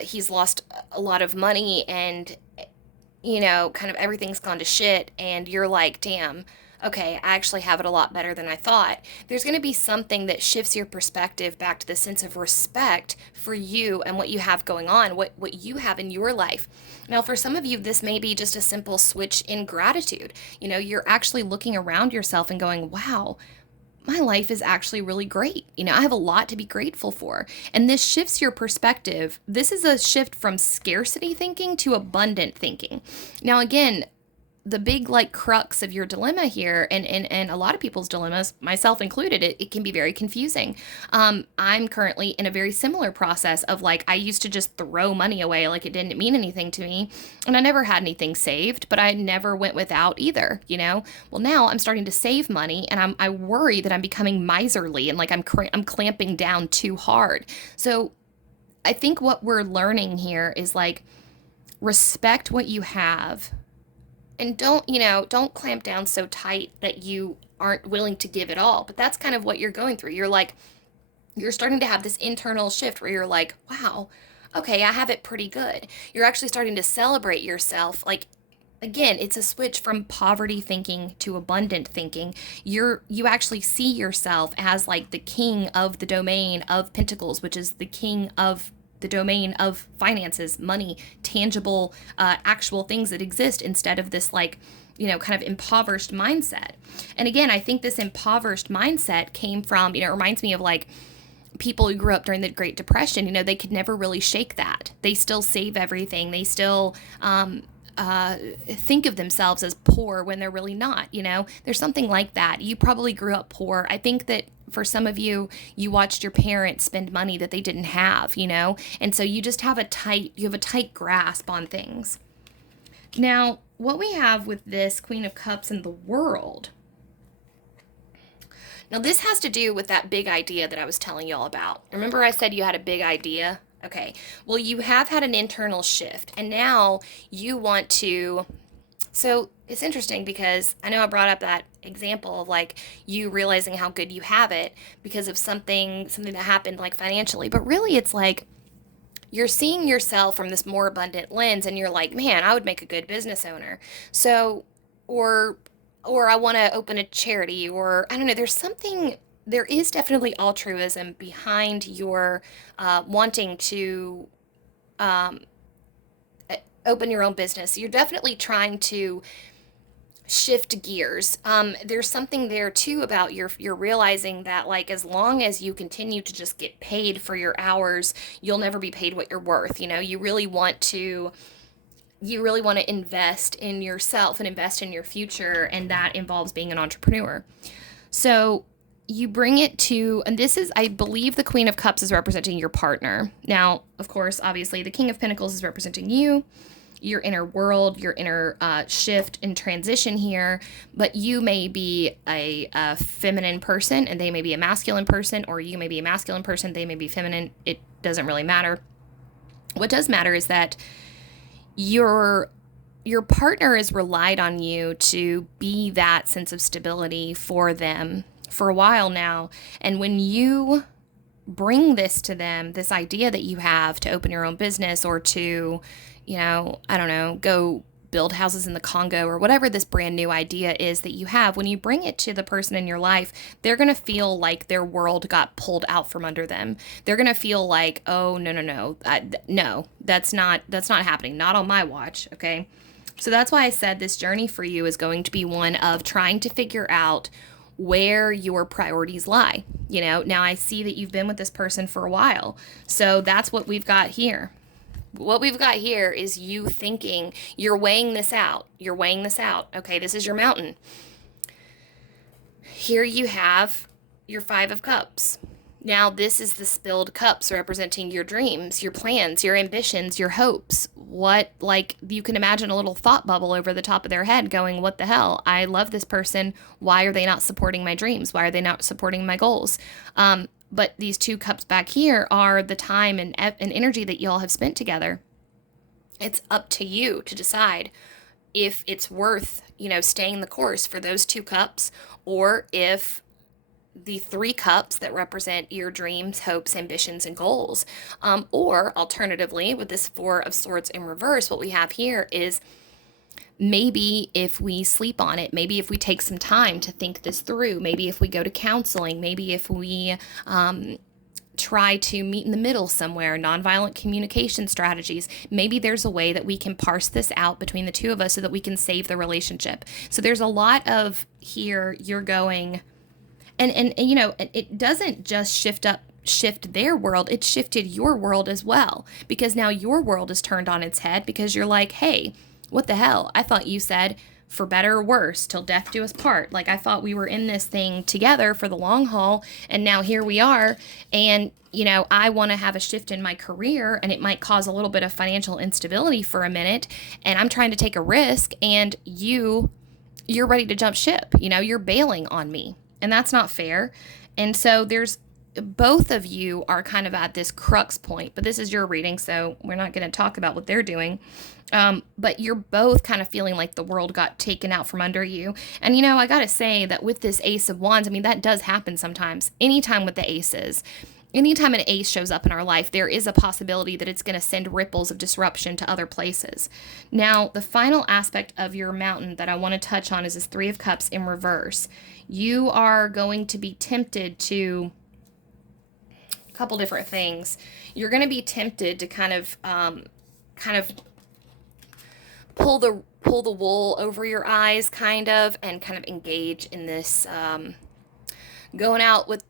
he's lost a lot of money, and kind of everything's gone to shit, and you're like, damn, okay, I actually have it a lot better than I thought. There's going to be something that shifts your perspective back to the sense of respect for you and what you have going on, what you have in your life. Now, for some of you, this may be just a simple switch in gratitude. You're actually looking around yourself and going, wow, my life is actually really great. I have a lot to be grateful for. And this shifts your perspective. This is a shift from scarcity thinking to abundant thinking. Now, again, the big like crux of your dilemma here, and a lot of people's dilemmas, myself included, it can be very confusing. I'm currently in a very similar process of like, I used to just throw money away like it didn't mean anything to me, and I never had anything saved, but I never went without either. Well, now I'm starting to save money, and I worry that I'm becoming miserly and like I'm clamping down too hard. So I think what we're learning here is like, respect what you have. And don't clamp down so tight that you aren't willing to give it all. But that's kind of what you're going through. You're starting to have this internal shift where you're like, wow, okay, I have it pretty good. You're actually starting to celebrate yourself. Like, again, it's a switch from poverty thinking to abundant thinking. You actually see yourself as like the king of the domain of Pentacles, which is the king of the domain of finances, money, tangible, actual things that exist, instead of this like, kind of impoverished mindset. And again, I think this impoverished mindset came from, it reminds me of like people who grew up during the Great Depression. They could never really shake that. They still save everything. They still think of themselves as poor when they're really not. There's something like that. You probably grew up poor. I think that for some of you, you watched your parents spend money that they didn't have, and so you just have a tight grasp on things. Now, what we have with this Queen of Cups in the World, now this has to do with that big idea that I was telling y'all about. Remember I said you had a big idea? Okay, well, you have had an internal shift, and now you want to, so it's interesting because I know I brought up that example of like you realizing how good you have it because of something that happened like financially, but really it's like you're seeing yourself from this more abundant lens, and you're like, man, I would make a good business owner. So, or I want to open a charity, or I don't know, there is definitely altruism behind your wanting to open your own business. You're definitely trying to shift gears. There's something there too about you're realizing that like as long as you continue to just get paid for your hours, you'll never be paid what you're worth. You really want to you really want to invest in yourself and invest in your future, and that involves being an entrepreneur. So you bring it to, and this is, I believe the Queen of Cups is representing your partner. Now, of course, obviously, the King of Pentacles is representing you, your inner world, your inner shift and transition here. But you may be a feminine person and they may be a masculine person, or you may be a masculine person, they may be feminine. It doesn't really matter. What does matter is that your partner has relied on you to be that sense of stability for them for a while now. And when you bring this to them, this idea that you have to open your own business, or to, I don't know, go build houses in the Congo, or whatever this brand new idea is that you have, when you bring it to the person in your life, they're going to feel like their world got pulled out from under them. They're going to feel like, oh, no, that's not happening. Not on my watch. Okay. So that's why I said this journey for you is going to be one of trying to figure out where your priorities lie. Now I see that you've been with this person for a while. So that's what we've got here. What we've got here is you thinking, you're weighing this out. Okay, this is your mountain. Here you have your Five of Cups. Now this is the spilled cups representing your dreams, your plans, your ambitions, your hopes. Like you can imagine a little thought bubble over the top of their head going, what the hell? I love this person. Why are they not supporting my dreams? Why are they not supporting my goals? But these two cups back here are the time and energy that y'all have spent together. It's up to you to decide if it's worth, staying the course for those two cups, or if the three cups that represent your dreams, hopes, ambitions, and goals. Or alternatively, with this Four of Swords in reverse, what we have here is maybe if we sleep on it, maybe if we take some time to think this through, maybe if we go to counseling, maybe if we try to meet in the middle somewhere, nonviolent communication strategies, maybe there's a way that we can parse this out between the two of us so that we can save the relationship. So there's a lot of here you're going, and it doesn't just shift their world, it shifted your world as well, because now your world is turned on its head, because you're like, hey, what the hell? I thought you said for better or worse, till death do us part. Like, I thought we were in this thing together for the long haul, and now here we are, and I want to have a shift in my career, and it might cause a little bit of financial instability for a minute, and I'm trying to take a risk, and you're ready to jump ship. You're bailing on me, and that's not fair. And so both of you are kind of at this crux point, but this is your reading, so we're not going to talk about what they're doing. But you're both kind of feeling like the world got taken out from under you. And, I got to say that with this Ace of Wands, that does happen sometimes. Anytime with the aces, anytime an ace shows up in our life, there is a possibility that it's going to send ripples of disruption to other places. Now, the final aspect of your mountain that I want to touch on is this Three of Cups in reverse. You are going to be tempted to a couple different things. You're going to be tempted to kind of pull the wool over your eyes, and engage in this going out with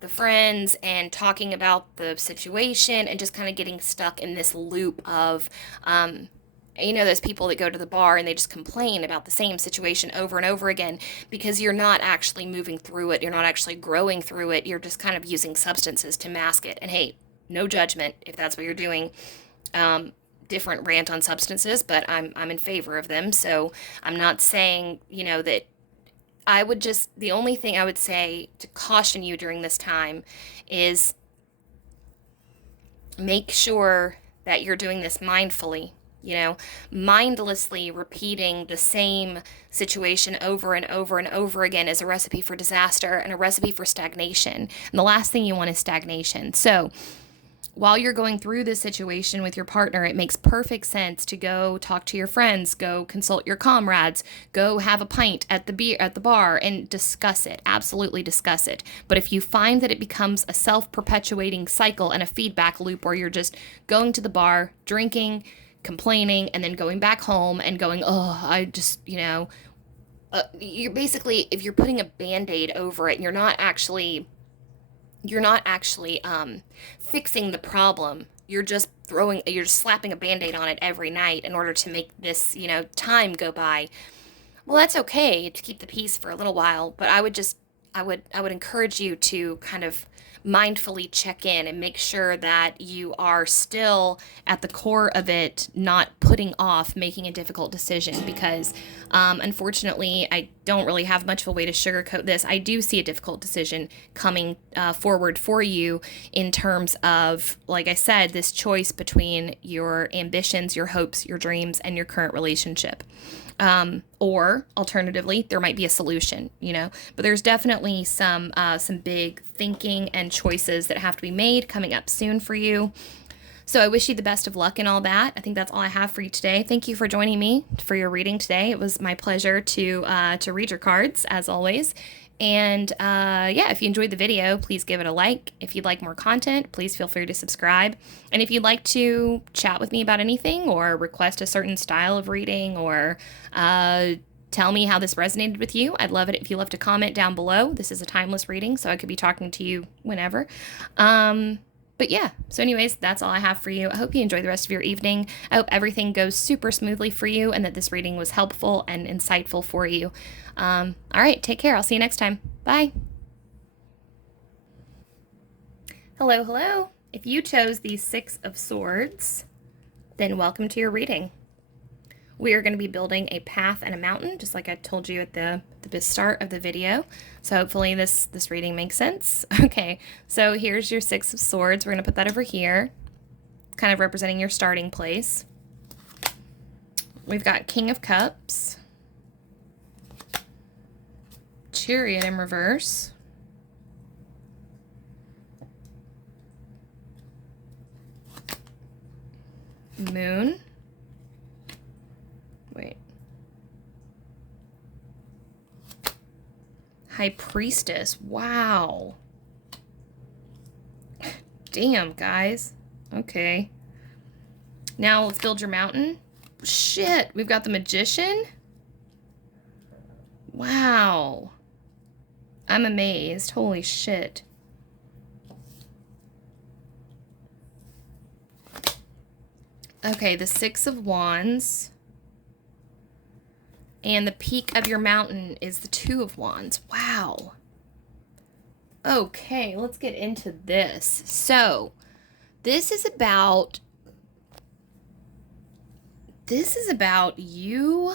the friends and talking about the situation, and just kind of getting stuck in this loop of those people that go to the bar and they just complain about the same situation over and over again, because you're not actually moving through it, you're not actually growing through it, you're just kind of using substances to mask it. And hey, no judgment if that's what you're doing. Different rant on substances, but I'm in favor of them. So I'm not saying, that the only thing I would say to caution you during this time is make sure that you're doing this mindfully, mindlessly repeating the same situation over and over and over again is a recipe for disaster and a recipe for stagnation. And the last thing you want is stagnation. So while you're going through this situation with your partner, it makes perfect sense to go talk to your friends, go consult your comrades, go have a pint at the bar and discuss it. Absolutely discuss it. But if you find that it becomes a self-perpetuating cycle and a feedback loop where you're just going to the bar, drinking, complaining, and then going back home and going, you're basically, if you're putting a Band-Aid over it and you're not actually fixing the problem, you're just slapping a band-aid on it every night in order to make this, time go by. Well, that's okay to keep the peace for a little while, but I would encourage you to kind of mindfully check in and make sure that you are still at the core of it, not putting off making a difficult decision, because unfortunately, I don't really have much of a way to sugarcoat this. I do see a difficult decision coming forward for you in terms of, like I said, this choice between your ambitions, your hopes, your dreams, and your current relationship. Or alternatively, there might be a solution, but there's definitely some big thinking and choices that have to be made coming up soon for you. So I wish you the best of luck in all that. I think that's all I have for you today. Thank you for joining me for your reading today. It was my pleasure to read your cards, as always. And if you enjoyed the video, please give it a like. If you'd like more content, please feel free to subscribe. And if you'd like to chat with me about anything, or request a certain style of reading, or tell me how this resonated with you, I'd love it if you left a comment down below. This is a timeless reading, so I could be talking to you whenever. But yeah, so anyways, that's all I have for you. I hope you enjoy the rest of your evening. I hope everything goes super smoothly for you, and that this reading was helpful and insightful for you. All right, take care. I'll see you next time. Bye. Hello, hello. If you chose the Six of Swords, then welcome to your reading. We are going to be building a path and a mountain, just like I told you at the start of the video. So hopefully this reading makes sense. Okay, so here's your Six of Swords. We're going to put that over here, kind of representing your starting place. We've got King of Cups, Chariot in reverse, Moon, High Priestess. Wow. Damn, guys. Okay. Now let's build your mountain. Shit, we've got the Magician. Wow. I'm amazed. Holy shit. Okay, the Six of Wands. And the peak of your mountain is the Two of Wands. Wow. Okay, let's get into this. So, this is about you.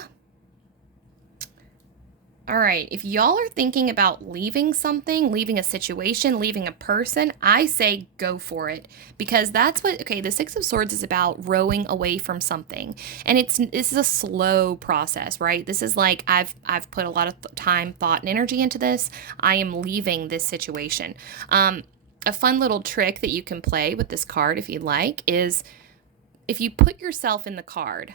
All right, if y'all are thinking about leaving something, leaving a situation, leaving a person, I say go for it, because that's what, okay, the Six of Swords is about rowing away from something. And this is a slow process, right? This is like, I've put a lot of time, thought, and energy into this. I am leaving this situation. A fun little trick that you can play with this card, if you'd like, is if you put yourself in the card,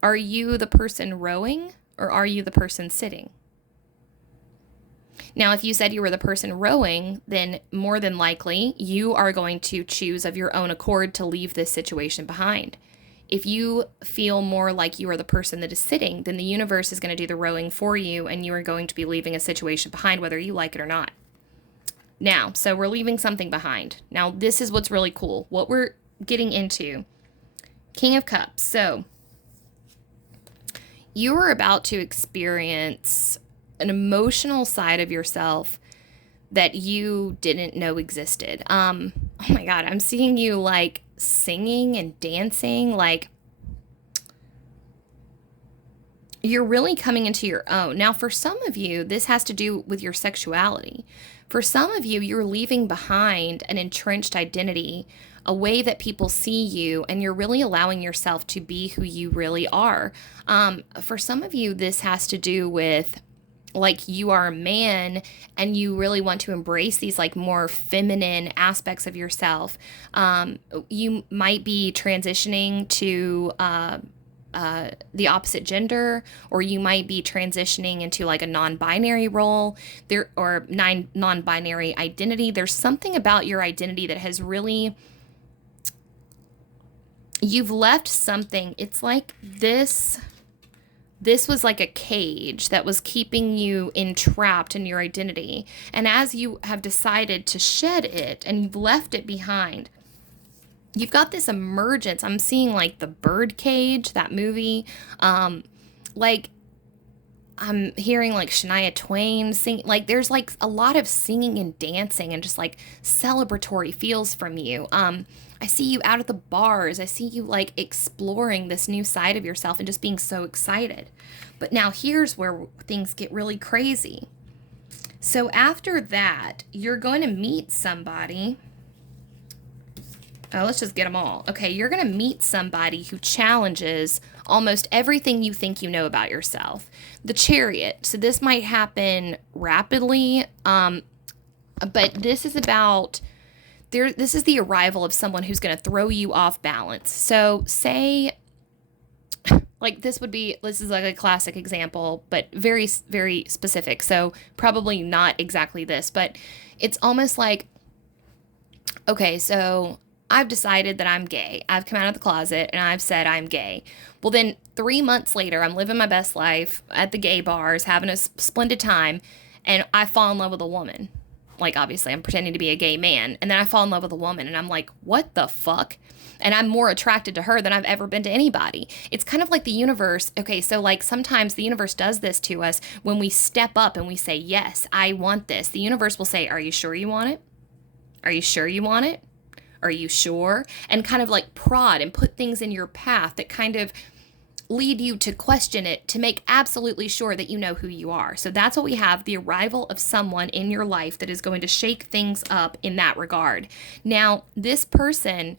are you the person rowing, or are you the person sitting? Now, if you said you were the person rowing, then more than likely you are going to choose of your own accord to leave this situation behind. If you feel more like you are the person that is sitting, then the universe is going to do the rowing for you, and you are going to be leaving a situation behind, whether you like it or not. Now, so we're leaving something behind. Now, this is what's really cool. What we're getting into, King of Cups. So you are about to experience an emotional side of yourself that you didn't know existed. Oh my God, I'm seeing you like singing and dancing, like you're really coming into your own. Now, for some of you, this has to do with your sexuality. For some of you, you're leaving behind an entrenched identity, a way that people see you, and you're really allowing yourself to be who you really are. For some of you, this has to do with like you are a man and you really want to embrace these like more feminine aspects of yourself. You might be transitioning to the opposite gender, or you might be transitioning into like a non-binary role there, or non-binary identity. There's something about your identity that has really, you've left something. It's like this was like a cage that was keeping you entrapped in your identity. And as you have decided to shed it and you've left it behind, you've got this emergence. I'm seeing like the Birdcage, that movie. Like I'm hearing like Shania Twain sing. Like there's like a lot of singing and dancing and just like celebratory feels from you. I see you out at the bars. I see you like exploring this new side of yourself and just being so excited. But now here's where things get really crazy. So after that, you're going to meet somebody. Let's just get them all. Okay, you're going to meet somebody who challenges almost everything you think you know about yourself. The Chariot. So this might happen rapidly, but this is about this is the arrival of someone who's going to throw you off balance. So say, like this is like a classic example, but very, very specific. So probably not exactly this, but it's almost like, okay, so I've decided that I'm gay. I've come out of the closet and I've said I'm gay. Well, then 3 months later, I'm living my best life at the gay bars, having a splendid time, and I fall in love with a woman. Like, obviously, I'm pretending to be a gay man, and then I fall in love with a woman, and I'm like, what the fuck? And I'm more attracted to her than I've ever been to anybody. It's kind of like the universe. Okay, so like sometimes the universe does this to us when we step up and we say, yes, I want this. The universe will say, are you sure you want it? Are you sure you want it? Are you sure? And kind of like prod and put things in your path that kind of lead you to question it, to make absolutely sure that you know who you are. So that's what we have, the arrival of someone in your life that is going to shake things up in that regard. Now, this person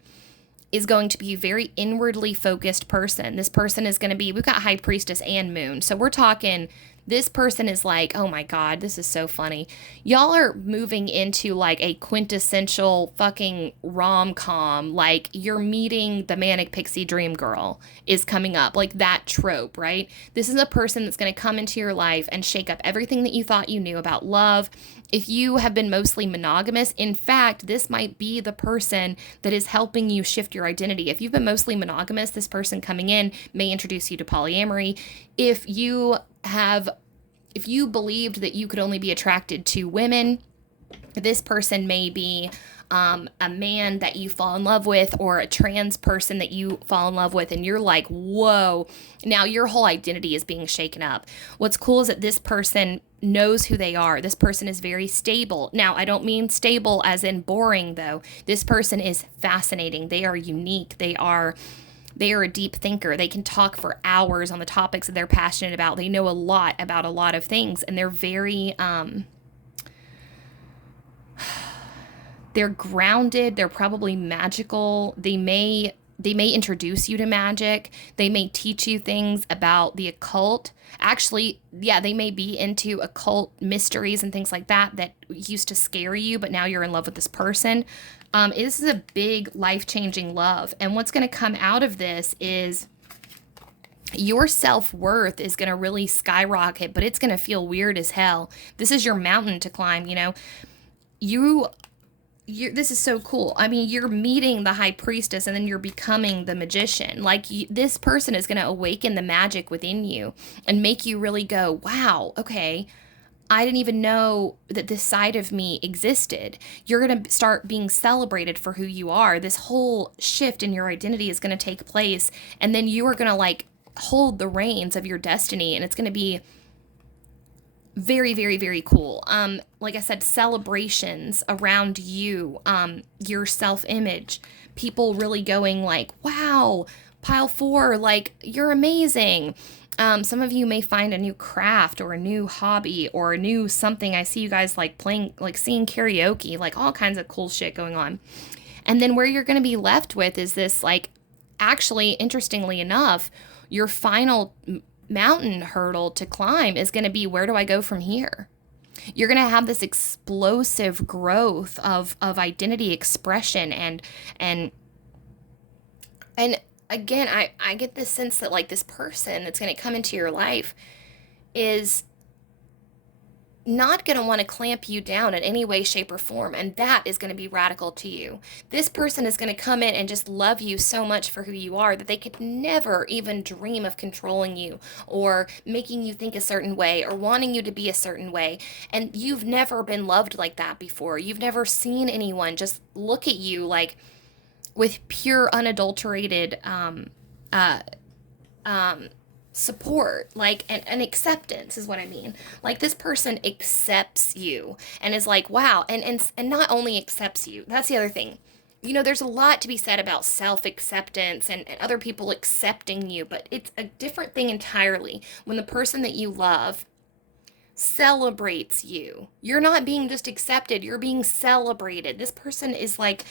is going to be a very inwardly focused person. This person is going to be, we've got High Priestess and Moon. So we're talking, this person is like, oh my God, this is so funny. Y'all are moving into like a quintessential fucking rom-com. Like you're meeting the manic pixie dream girl is coming up. Like that trope, right? This is a person that's going to come into your life and shake up everything that you thought you knew about love. If you have been mostly monogamous, in fact, this might be the person that is helping you shift your identity. If you've been mostly monogamous, this person coming in may introduce you to polyamory. If you believed that you could only be attracted to women, this person may be a man that you fall in love with, or a trans person that you fall in love with, and you're like, whoa, now your whole identity is being shaken up. What's cool is that this person knows who they are. This person is very stable. Now, I don't mean stable as in boring, though. This person is fascinating. They are unique. They are a deep thinker. They can talk for hours on the topics that they're passionate about. They know a lot about a lot of things, and they're very they're grounded. They're probably magical. They may introduce you to magic. They may teach you things about the occult. Actually, yeah, they may be into occult mysteries and things like that that used to scare you, but now you're in love with this person. This is a big life-changing love. And what's going to come out of this is your self-worth is going to really skyrocket, but it's going to feel weird as hell. This is your mountain to climb, you know. This is so cool. I mean, you're meeting the High Priestess and then you're becoming the magician. Like this person is going to awaken the magic within you and make you really go, wow, okay, I didn't even know that this side of me existed. You're going to start being celebrated for who you are. This whole shift in your identity is going to take place, and then you are going to like hold the reins of your destiny, and it's going to be very, very, very cool. Like I said, celebrations around you, your self-image, people really going like, wow, pile 4, like you're amazing. Some of you may find a new craft or a new hobby or a new something. I see you guys like playing, like singing karaoke, like all kinds of cool shit going on. And then where you're going to be left with is this, like, actually, interestingly enough, your final mountain hurdle to climb is going to be, where do I go from here? You're going to have this explosive growth of identity expression and again, I get this sense that like this person that's going to come into your life is not going to want to clamp you down in any way, shape, or form. And that is going to be radical to you. This person is going to come in and just love you so much for who you are that they could never even dream of controlling you or making you think a certain way or wanting you to be a certain way. And you've never been loved like that before. You've never seen anyone just look at you like with pure, unadulterated support, like, and acceptance is what I mean. Like, this person accepts you and is like, wow, and not only accepts you, that's the other thing. You know, there's a lot to be said about self-acceptance and other people accepting you, but it's a different thing entirely when the person that you love celebrates you. You're not being just accepted, you're being celebrated. This person is like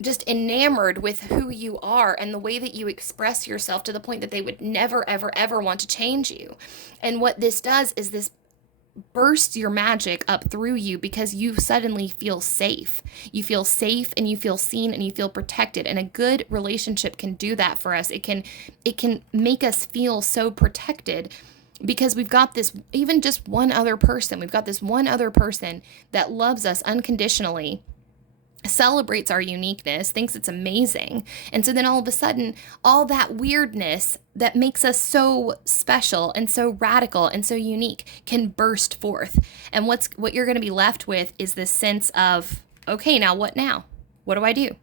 just enamored with who you are and the way that you express yourself to the point that they would never, ever, ever want to change you. And what this does is this bursts your magic up through you because you suddenly feel safe. You feel safe and you feel seen and you feel protected. And a good relationship can do that for us. It can make us feel so protected because we've got this, even just one other person, we've got this one other person that loves us unconditionally, celebrates our uniqueness, thinks it's amazing. And so then all of a sudden, all that weirdness that makes us so special and so radical and so unique can burst forth. And what you're going to be left with is this sense of, okay, now what now? What do I do?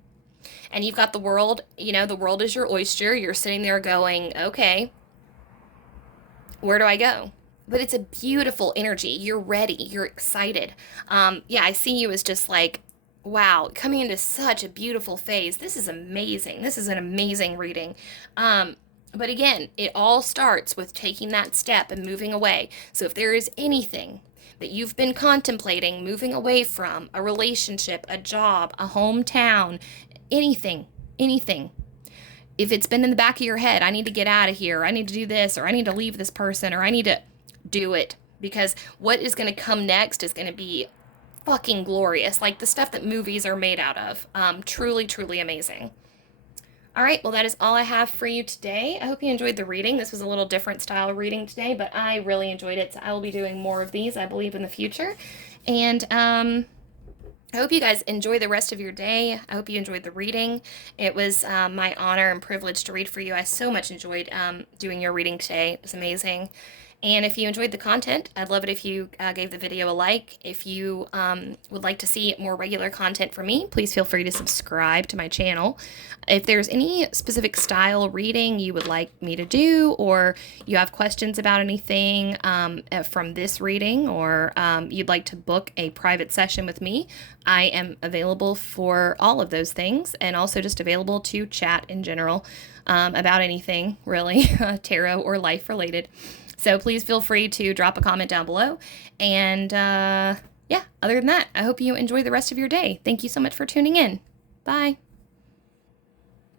And you've got the world, you know, the world is your oyster. You're sitting there going, okay, where do I go? But it's a beautiful energy. You're ready. You're excited. Yeah, I see you as just like, wow, coming into such a beautiful phase. This is amazing. This is an amazing reading. But again, it all starts with taking that step and moving away. So if there is anything that you've been contemplating moving away from, a relationship, a job, a hometown, anything, if it's been in the back of your head, I need to get out of here, I need to do this, or I need to leave this person, or I need to do it, because what is going to come next is going to be fucking glorious, like the stuff that movies are made out of. Truly, truly amazing. All right, well, that is all I have for you today. I hope you enjoyed the reading. This was a little different style reading today, but I really enjoyed it, so I will be doing more of these, I believe, in the future. And I hope you guys enjoy the rest of your day. I hope you enjoyed the reading. It was my honor and privilege to read for you. I so much enjoyed doing your reading today. It was amazing. And if you enjoyed the content, I'd love it if you gave the video a like. If you would like to see more regular content from me, please feel free to subscribe to my channel. If there's any specific style reading you would like me to do, or you have questions about anything from this reading, or you'd like to book a private session with me, I am available for all of those things, and also just available to chat in general about anything, really, tarot or life related. So please feel free to drop a comment down below. And yeah, other than that, I hope you enjoy the rest of your day. Thank you so much for tuning in. Bye.